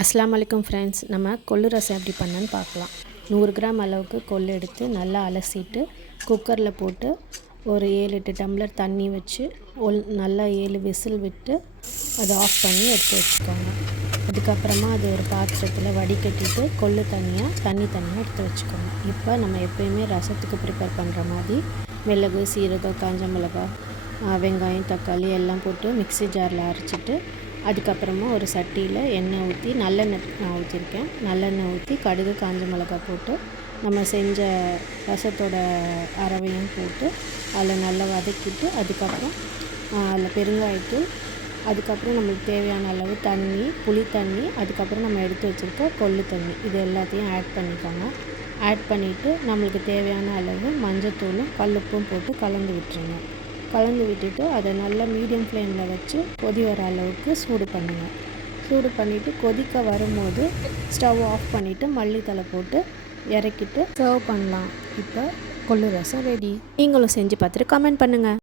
அஸ்ஸலாமு அலைக்கும் ஃப்ரெண்ட்ஸ், நம்ம கொள்ளு ரசம் எப்படி பண்ணன்னு பார்க்கலாம். 100 கிராம் அளவுக்கு கொள்ளு எடுத்து நல்லா அலசிட்டு குக்கரில் போட்டு ஒரு 7-8 டம்ளர் தண்ணி வச்சு நல்லா 7 விசில் விட்டு அதை ஆஃப் பண்ணி எடுத்து வச்சுக்கோங்க. அதுக்கப்புறமா அது ஒரு பாத்திரத்தில் வடிகட்டிட்டு கொள்ளு தனியாக எடுத்து வச்சுக்கோங்க. இப்போ நம்ம எப்போயுமே ரசத்துக்கு ப்ரிப்பேர் பண்ணுற மாதிரி மிளகு, சீரகம், காஞ்ச மிளகாய், வெங்காயம், தக்காளி எல்லாம் போட்டு மிக்ஸி ஜாரில் அரைச்சிட்டு அதுக்கப்புறமா ஒரு சட்டியில் எண்ணெய் ஊற்றி நல்லெண்ணெய் நான் ஊற்றிருக்கேன். நல்லெண்ணெய் ஊற்றி கடுகு, காஞ்ச மிளகாய் போட்டு நம்ம செஞ்ச ரசத்தோட அரவையும் போட்டு அதில் நல்லா வதக்கிட்டு அதுக்கப்புறம் அதில் பெருங்காயத்தூள், அதுக்கப்புறம் நம்மளுக்கு தேவையான அளவு தண்ணி, புளி தண்ணி, அதுக்கப்புறம் நம்ம எடுத்து வச்சுருக்க கொள்ளு தண்ணி, இது எல்லாத்தையும் ஆட் பண்ணிக்கோங்க. ஆட் பண்ணிவிட்டு நம்மளுக்கு தேவையான அளவு மஞ்சத்தூளும் கல்லுப்பும் போட்டு கலந்து விட்டுருங்க. கலந்து விட்டுட்டு அதை நல்லா மீடியம் ஃப்ளேமில் வச்சு கொதி வர அளவுக்கு சூடு பண்ணுங்கள். சூடு பண்ணிவிட்டு கொதிக்க வரும்போது ஸ்டவ் ஆஃப் பண்ணிவிட்டு மல்லித்தலை போட்டு இறக்கிட்டு சர்வ் பண்ணலாம். இப்போ கொள்ளு ரசம் ரெடி. நீங்களும் செஞ்சு பார்த்துட்டு கமெண்ட் பண்ணுங்கள்.